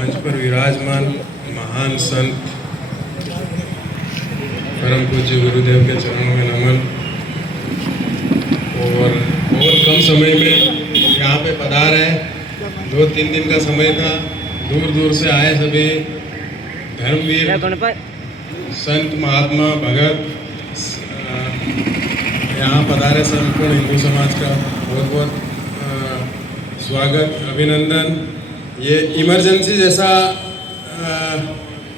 मंच पर विराजमान महान संत परम पूज्य गुरुदेव के चरणों में नमन। और बहुत कम समय में यहाँ पे पधार है। 2-3 दिन का समय था। दूर दूर से आए सभी धर्मवीर संत महात्मा भगत यहाँ पधारे। संपूर्ण हिंदू समाज का बहुत बहुत स्वागत, अभिनंदन। ये इमरजेंसी जैसा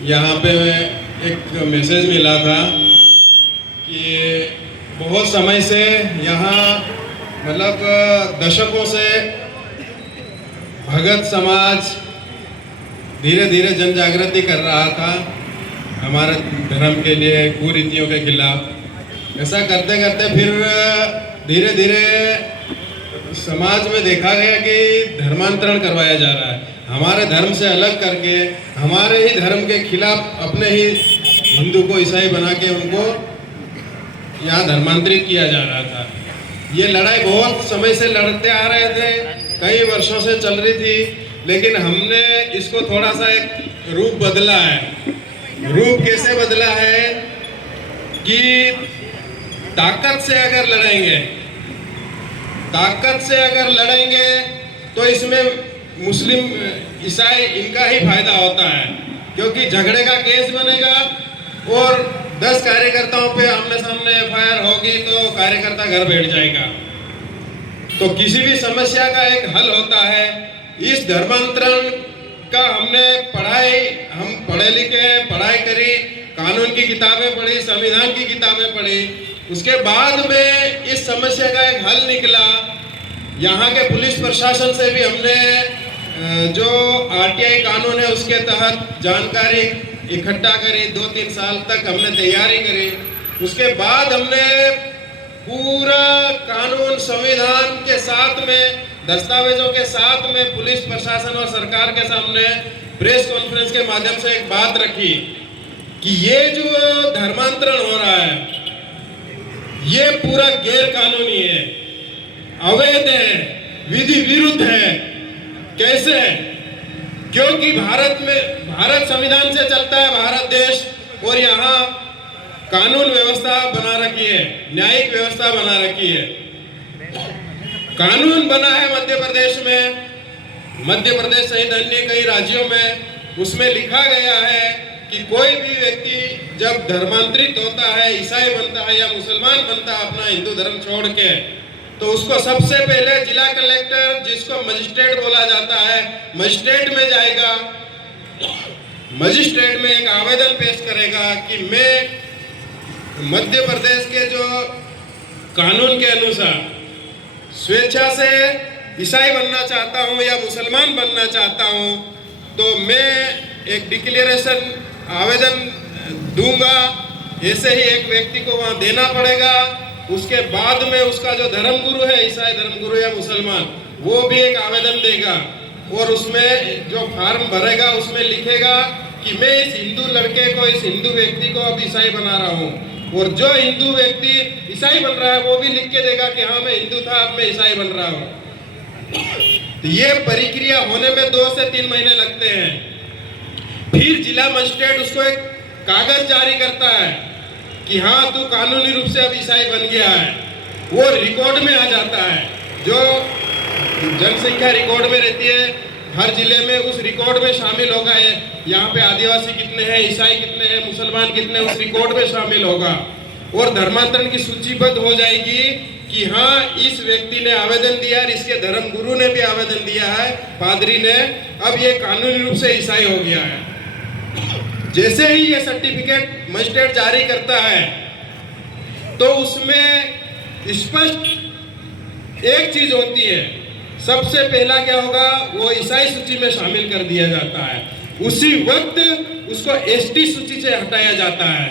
यहाँ पे एक मैसेज मिला था कि बहुत समय से यहाँ मतलब दशकों से भगत समाज धीरे धीरे जन जागृति कर रहा था हमारे धर्म के लिए, कुरीतियों के खिलाफ। ऐसा करते करते फिर धीरे धीरे समाज में देखा गया कि धर्मांतरण करवाया जा रहा है। हमारे धर्म से अलग करके हमारे ही धर्म के खिलाफ अपने ही हिंदू को ईसाई बना के उनको यहाँ धर्मांतरित किया जा रहा था। ये लड़ाई बहुत समय से लड़ते आ रहे थे, कई वर्षों से चल रही थी, लेकिन हमने इसको थोड़ा सा एक रूप बदला है। रूप कैसे बदला है कि ताकत से अगर लड़ेंगे तो इसमें मुस्लिम ईसाई इनका ही फायदा होता है, क्योंकि झगड़े का केस बनेगा और 10 कार्यकर्ताओं पे आमने सामने एफआईआर होगी तो कार्यकर्ता घर बैठ जाएगा। तो किसी भी समस्या का एक हल होता है। इस धर्मांतरण का हमने हम पढ़े लिखे हैं, पढ़ाई करी, कानून की किताबें पढ़ी, संविधान की किताबें पढ़ी। उसके बाद में इस समस्या का एक हल निकला। यहाँ के पुलिस प्रशासन से भी हमने जो आरटीआई कानून है उसके तहत जानकारी इकट्ठा करी। 2-3 साल तक हमने तैयारी करी। उसके बाद हमने पूरा कानून संविधान के साथ में, दस्तावेजों के साथ में पुलिस प्रशासन और सरकार के सामने प्रेस कॉन्फ्रेंस के माध्यम से एक बात रखी कि ये जो धर्मांतरण हो रहा है ये पूरा गैर कानूनी है, अवैध है, विधि विरुद्ध है। कैसे? क्योंकि भारत संविधान से चलता है, भारत देश, और यहाँ कानून व्यवस्था बना रखी है, न्यायिक व्यवस्था बना रखी है। कानून बना है मध्य प्रदेश में, मध्य प्रदेश सहित अन्य कई राज्यों में। उसमें लिखा गया है कि कोई भी व्यक्ति जब धर्मांतरित होता है, ईसाई बनता है या मुसलमान बनता है अपना हिंदू धर्म छोड़ के, तो उसको सबसे पहले जिला कलेक्टर, जिसको मजिस्ट्रेट बोला जाता है, मजिस्ट्रेट में जाएगा। मजिस्ट्रेट में एक आवेदन पेश करेगा कि मैं मध्य प्रदेश के जो कानून के अनुसार स्वेच्छा से ईसाई बनना चाहता हूं या मुसलमान बनना चाहता हूं, तो मैं एक डिक्लेरेशन आवेदन दूंगा। ऐसे ही एक व्यक्ति को वहां देना पड़ेगा। उसके बाद में उसका जो धर्मगुरु है, ईसाई धर्मगुरु या मुसलमान, वो भी एक आवेदन देगा और उसमें जो फॉर्म भरेगा उसमें लिखेगा कि मैं इस हिंदू लड़के को, इस हिंदू व्यक्ति को अब ईसाई बना रहा हूँ। और जो हिंदू व्यक्ति ईसाई बन रहा है वो भी लिख के देगा कि हाँ मैं हिंदू था, अब मैं ईसाई बन रहा हूँ। तो ये प्रक्रिया होने में 2 से 3 महीने लगते हैं। फिर जिला मजिस्ट्रेट उसको एक कागज जारी करता है कि हाँ तू कानूनी रूप से अब ईसाई बन गया है। वो रिकॉर्ड में आ जाता है, जो जनसंख्या रिकॉर्ड में रहती है हर जिले में, उस रिकॉर्ड में शामिल होगा। यहाँ पे आदिवासी कितने हैं, ईसाई कितने हैं, मुसलमान कितने, उस रिकॉर्ड में शामिल होगा। और धर्मांतरण की सूचीबद्ध हो जाएगी कि हाँ इस व्यक्ति ने आवेदन दिया, इसके धर्मगुरु ने भी आवेदन दिया है, पादरी ने, अब ये कानूनी रूप से ईसाई हो गया है। जैसे ही ये सर्टिफिकेट मजिस्ट्रेट जारी करता है तो उसमें स्पष्ट एक चीज होती है। सबसे पहला क्या होगा, वो ईसाई सूची में शामिल कर दिया जाता है। उसी वक्त उसको एसटी सूची से हटाया जाता है।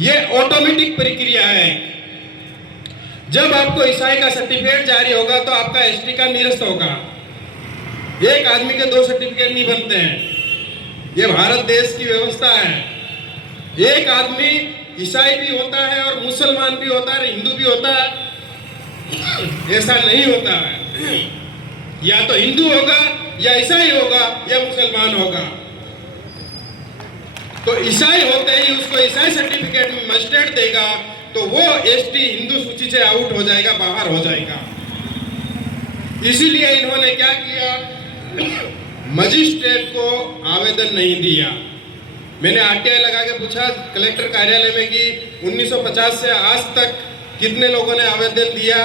ये ऑटोमेटिक प्रक्रिया है। जब आपको ईसाई का सर्टिफिकेट जारी होगा तो आपका एसटी का निरस्त होगा। एक आदमी के 2 सर्टिफिकेट नहीं बनते हैं। ये भारत देश की व्यवस्था है। एक आदमी ईसाई भी होता है और मुसलमान भी होता है, हिंदू भी होता है, ऐसा नहीं होता है। या तो हिंदू होगा या ईसाई होगा या मुसलमान होगा। तो ईसाई होते ही उसको ईसाई सर्टिफिकेट में मजिस्ट्रेट देगा तो वो एसटी हिंदू सूची से आउट हो जाएगा, बाहर हो जाएगा। इसीलिए इन्होंने क्या किया, मजिस्ट्रेट को आवेदन नहीं दिया। मैंने आरटीआई लगा के पूछा कलेक्टर कार्यालय में कि 1950 से आज तक कितने लोगों ने आवेदन दिया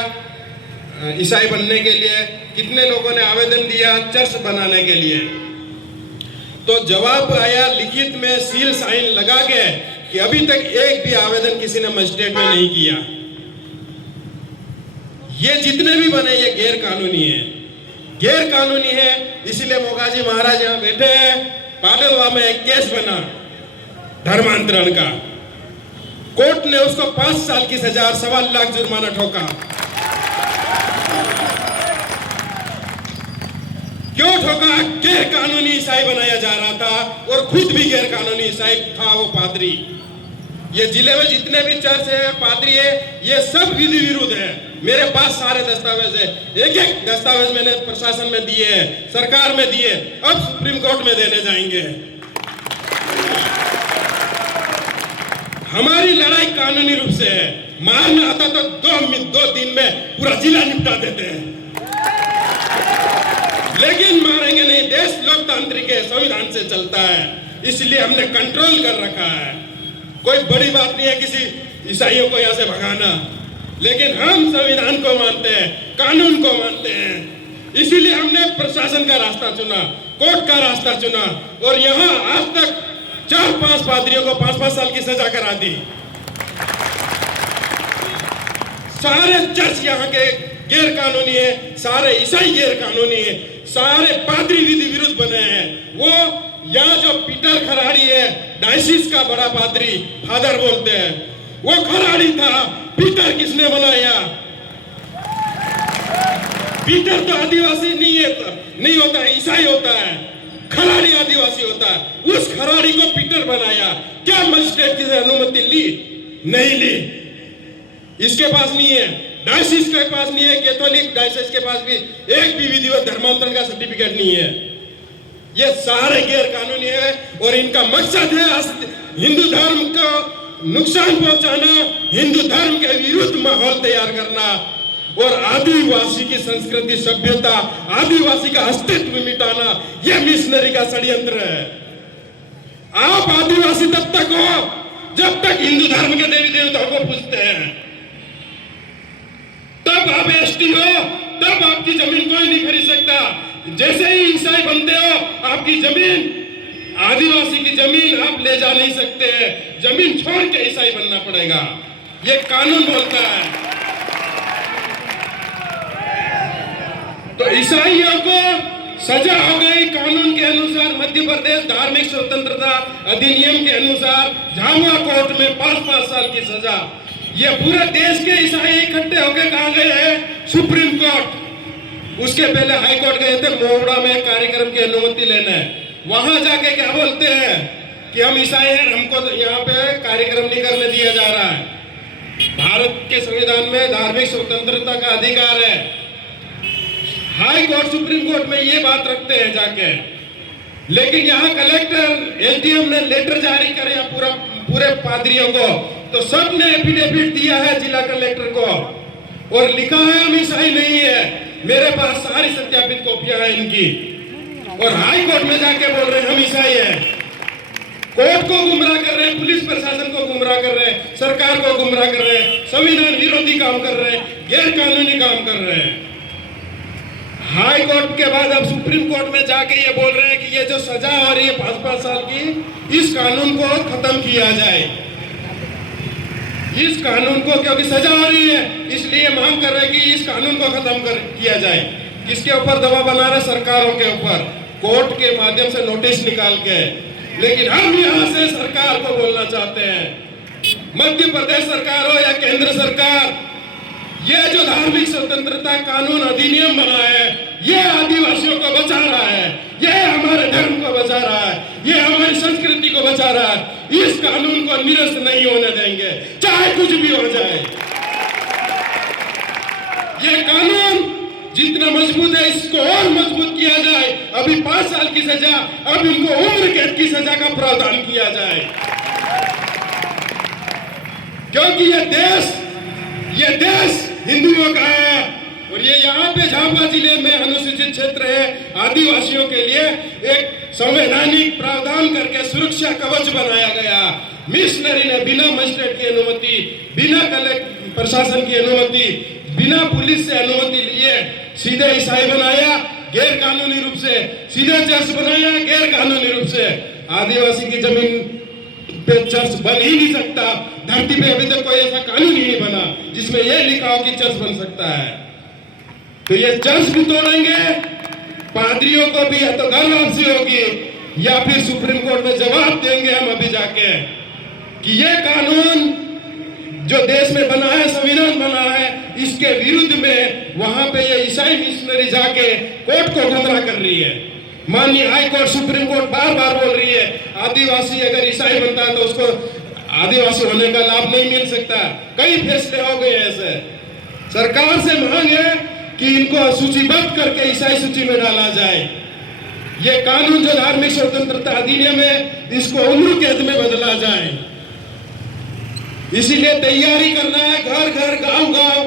ईसाई बनने के लिए, कितने लोगों ने आवेदन दिया चर्च बनाने के लिए। तो जवाब आया लिखित में सील साइन लगा के कि अभी तक एक भी आवेदन किसी ने मजिस्ट्रेट में नहीं किया। ये जितने भी बने ये गैर कानूनी है, गैर कानूनी है। इसीलिए मोगाजी महाराज यहाँ बैठे हैं। पागलवा में एक केस बना धर्मांतरण का, कोर्ट ने उसको 5 साल की सजा और 1.25 लाख जुर्माना ठोका। क्यों ठोका? गैर कानूनी ईसाई बनाया जा रहा था और खुद भी गैर कानूनी ईसाई था वो पादरी। ये जिले में जितने भी चर्च है, पादरी है, ये सब विधि विरुद्ध है। मेरे पास सारे दस्तावेज है, एक एक दस्तावेज मैंने प्रशासन में दिए हैं, सरकार में दिए, अब सुप्रीम कोर्ट में देने जाएंगे। हमारी लड़ाई कानूनी रूप से है। मारना आता तो 2 दिन में पूरा जिला निपटा देते हैं, लेकिन मारेंगे नहीं। देश लोकतांत्रिक है, संविधान से चलता है, इसलिए हमने कंट्रोल कर रखा है। कोई बड़ी बात नहीं है किसी ईसाइयों को यहाँ से भगाना, लेकिन हम संविधान को मानते हैं, कानून को मानते हैं। इसीलिए हमने प्रशासन का रास्ता चुना, कोर्ट का रास्ता चुना और यहाँ आज तक 4-5 पादरियों को 5-5 साल की सजा करा दी। सारे चर्च यहाँ के गैर कानूनी है, सारे ईसाई गैर कानूनी है, सारे पादरी विधि विरुद्ध बने हैं। वो यहाँ जो पीटर खराड़ी है, डायसिस का बड़ा पादरी, फादर बोलते हैं, वो खराड़ी था। पीटर किसने बनाया? पीटर तो आदिवासी नहीं होता है, ईसाई होता है। खराड़ी आदिवासी होता है। उस खराड़ी को पीटर बनाया। क्या मजिस्ट्रेट की अनुमति ली? नहीं ली। इसके पास नहीं है, डायसिस के पास नहीं है, कैथोलिक डायसिस के पास भी एक भी विधिवत धर्मांतरण का सर्टिफिकेट नहीं है। ये सारे गैर कानूनी है और इनका मकसद है हिंदू धर्म को नुकसान पहुंचाना, हिंदू धर्म के विरुद्ध माहौल तैयार करना और आदिवासी की संस्कृति, सभ्यता, आदिवासी का अस्तित्व मिटाना। यह मिशनरी का षड्यंत्र है। आप आदिवासी तब तक हो जब तक हिंदू धर्म के देवी देवताओं को पूजते हैं। तब आप एसटी हो, तब आपकी जमीन कोई नहीं खरीद सकता। जैसे ही ईसाई बनते हो, आपकी जमीन, आदिवासी की जमीन आप ले जा नहीं सकते हैं। जमीन छोड़ के ईसाई बनना पड़ेगा, ये कानून बोलता है। तो ईसाइयों को सजा हो गई कानून के अनुसार। मध्य प्रदेश धार्मिक स्वतंत्रता अधिनियम के अनुसार झामुआ कोर्ट में 5-5 साल की सजा। ये पूरे देश के ईसाई इकट्ठे होकर कहाँ गए हैं? Supreme court. उसके पहले हाई कोर्ट गए थे मोहड़ा में कार्यक्रम की अनुमति लेने। वहां जाके क्या बोलते हैं कि हम ईसाई हैं, हमको तो यहाँ पे कार्यक्रम नहीं करने दिया जा रहा है। भारत के संविधान में धार्मिक स्वतंत्रता का अधिकार है। हाई कोर्ट, सुप्रीम कोर्ट में ये बात रखते हैं जाके। लेकिन यहाँ कलेक्टर, एसडीएम ने लेटर जारी करे पूरे पादरियों को, तो सब ने एफिडेविट दिया है जिला कलेक्टर को और लिखा है हम ईसाई नहीं है। मेरे पास सारी सत्यापित कॉपियां हैं इनकी। और हाई कोर्ट में जाके बोल रहे हैं हम ईसाई हैं। कोर्ट को गुमराह कर रहे हैं, पुलिस प्रशासन को गुमराह कर रहे हैं, सरकार को गुमराह कर रहे हैं, संविधान विरोधी काम कर रहे हैं, गैर कानूनी काम कर रहे हैं। हाई कोर्ट के बाद अब सुप्रीम कोर्ट में जाके ये बोल रहे हैं कि ये जो सजा हो रही है 5-5 साल की, इस कानून को खत्म किया जाए। इस कानून को, क्योंकि सजा हो रही है, इसलिए मांग कर रहे हैं कि इस कानून को खत्म किया जाए। किसके ऊपर दबाव बना रहे? सरकारों के ऊपर, कोर्ट के माध्यम से नोटिस निकाल के। लेकिन हम यहाँ से सरकार को बोलना चाहते हैं, मध्य प्रदेश सरकार हो या केंद्र सरकार, ये जो धार्मिक स्वतंत्रता कानून अधिनियम बना है, ये आदिवासियों को बचा रहा है, ये हमारे धर्म को बचा रहा है, ये हमारी संस्कृति को बचा रहा है। इस कानून को निरस्त नहीं होने देंगे, चाहे कुछ भी हो जाए। ये कानून जितना मजबूत है इसको और मजबूत किया जाए। अभी 5 साल की सजा, अब इनको उम्र कैद की सजा का प्रावधान किया जाए, क्योंकि ये देश हिंदुओं का है। और ये यहाँ पे झाबुआ जिले में अनुसूचित क्षेत्र है, आदिवासियों के लिए एक संवैधानिक प्रावधान करके सुरक्षा कवच बनाया गया। मिशनरी ने बिना मजिस्ट्रेट की अनुमति, बिना कलेक्टर प्रशासन की अनुमति, बिना पुलिस से अनुमति लिए सीधे ईसाई बनाया गैर कानूनी रूप से, सीधे चर्च बनाया गैर कानूनी रूप से। आदिवासी की जमीन पे चर्च बन ही नहीं सकता। धरती पे अभी तक कोई ऐसा कानून ही नहीं बना जिसमें यह लिखा हो कि चर्च बन सकता है। तो ये चर्च भी तोड़ेंगे, पादरियों को भी या तो घर वापसी होगी या फिर सुप्रीम कोर्ट में जवाब देंगे हम अभी जाके कि ये कानून जो देश में बना है, संविधान बना है, इसके विरुद्ध में वहां पे ये ईसाई मिशनरी जाके कोर्ट को खतरा कर रही है। माननीय high court, supreme court bar बार बोल रही है आदिवासी अगर ईसाई बनता है तो उसको आदिवासी होने का लाभ नहीं मिल सकता। कई फैसले हो गए ऐसे। सरकार से मांग है कि इनको सूचीबद्ध करके ईसाई सूची में डाला जाए। ये कानून जो धार्मिक स्वतंत्रता अधिनियम है, इसको उम्र कैद में बदला जाए। इसीलिए तैयारी करना है, घर घर गांव गांव।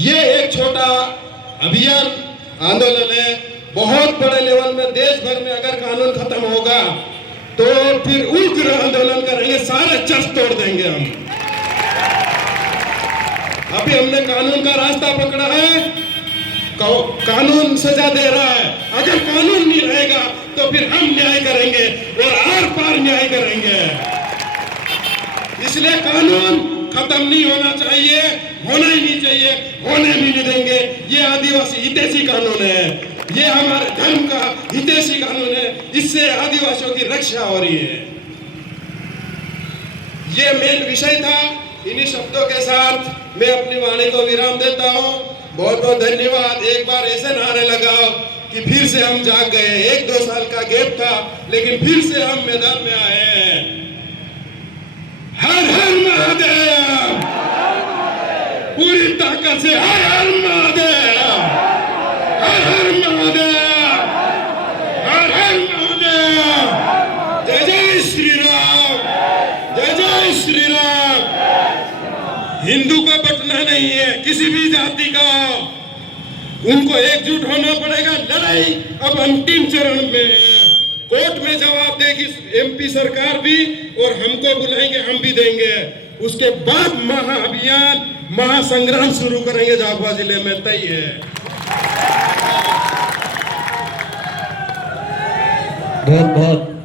ये एक छोटा अभियान आंदोलन है। बहुत बड़े लेवल में देश भर में अगर कानून खत्म होगा तो फिर उग्र आंदोलन करेंगे, सारे चर्च तोड़ देंगे हम। अभी हमने कानून का रास्ता पकड़ा है, कानून सजा दे रहा है। अगर कानून नहीं रहेगा तो फिर हम न्याय करेंगे और आर पार न्याय करेंगे। इसलिए कानून खत्म नहीं होना चाहिए, होना ही नहीं चाहिए, होने भी नहीं देंगे। ये आदिवासी हितैषी कानून है, ये हमारे धर्म का हितैषी कानून है, इससे आदिवासियों की रक्षा हो रही है। ये मेन विषय था। इन्हीं शब्दों के साथ मैं अपनी वाणी को विराम देता हूँ। बहुत बहुत धन्यवाद। एक बार ऐसे नारे लगाओ कि फिर से हम जाग गए। 1-2 साल का गैप था लेकिन फिर से हम मैदान में आए हैं। हर हर महादेव, पूरी ताकत से हर हर महादेव, हर हर महादेव, हर हर महादेव। जय जय श्री राम, जय जय श्री राम। हिंदू को बटना नहीं है, किसी भी जाति का, उनको एकजुट होना पड़ेगा। लड़ाई अब अंतिम चरण में है। कोर्ट में जवाब देगी एमपी सरकार भी और हमको बुलाएंगे, हम भी देंगे। उसके बाद महाअभियान, महासंग्राम शुरू करेंगे झाबुआ जिले में, तय है। बहुत बहुत